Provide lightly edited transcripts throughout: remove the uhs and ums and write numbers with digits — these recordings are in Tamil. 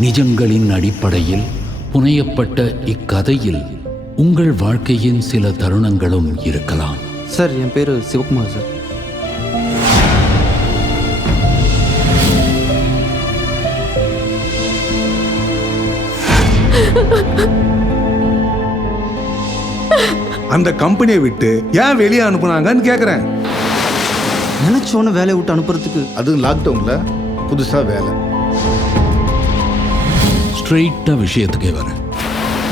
நிஜங்களின் அடிப்படையில் புனையப்பட்ட இக்கதையில் உங்கள் வாழ்க்கையின் சில தருணங்களும் இருக்கலாம். சார், என் பேர் சிவகுமார் சார். அந்த கம்பெனியை விட்டு ஏன் வெளியே அனுப்புனாங்கன்னு கேட்குறேன். நினைச்சோன்னு வேலையை விட்டு அனுப்புறதுக்கு அது லாக்டவுனில் புதுசாக வேலை. ஸ்ட்ரெயிட்டாக விஷயத்துக்கே வரேன்.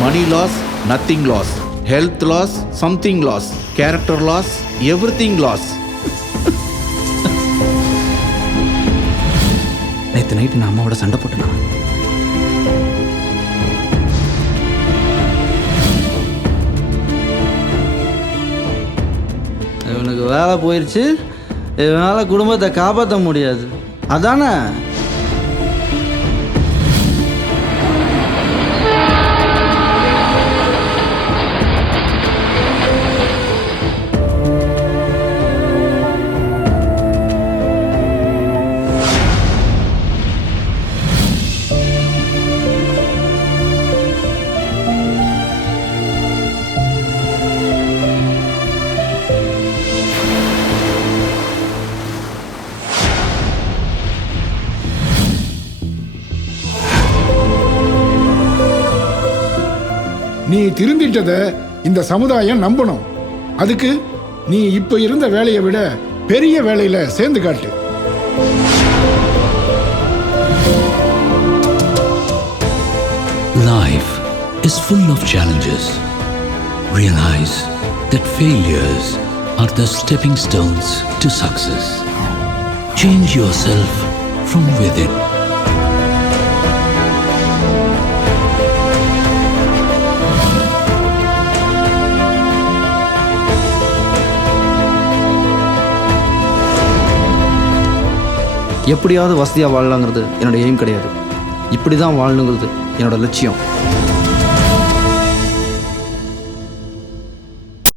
Money loss, nothing loss, health loss, something loss, character loss, everything loss. நேற்று நைட்டு நான் அம்மாவோட சண்டை போட்டேனா? இவனுக்கு வேலை போயிடுச்சு, இவனால் குடும்பத்தை காப்பாற்ற முடியாது, அதானே? நீ திருந்திட்டத இந்த சமுதாயம் நம்பணும். அதுக்கு நீ இப்ப இருந்த வேலையை விட பெரிய வேலையில சேர்ந்து காட்டு. Life is full of challenges. Realize that failures are the stepping stones to success. Change yourself from within. எப்படியாவது வசதியாக வாழலாங்கிறது என்னோட எய்ம் கிடையாது. இப்படி தான் வாழணுங்கிறது என்னோட லட்சியம்.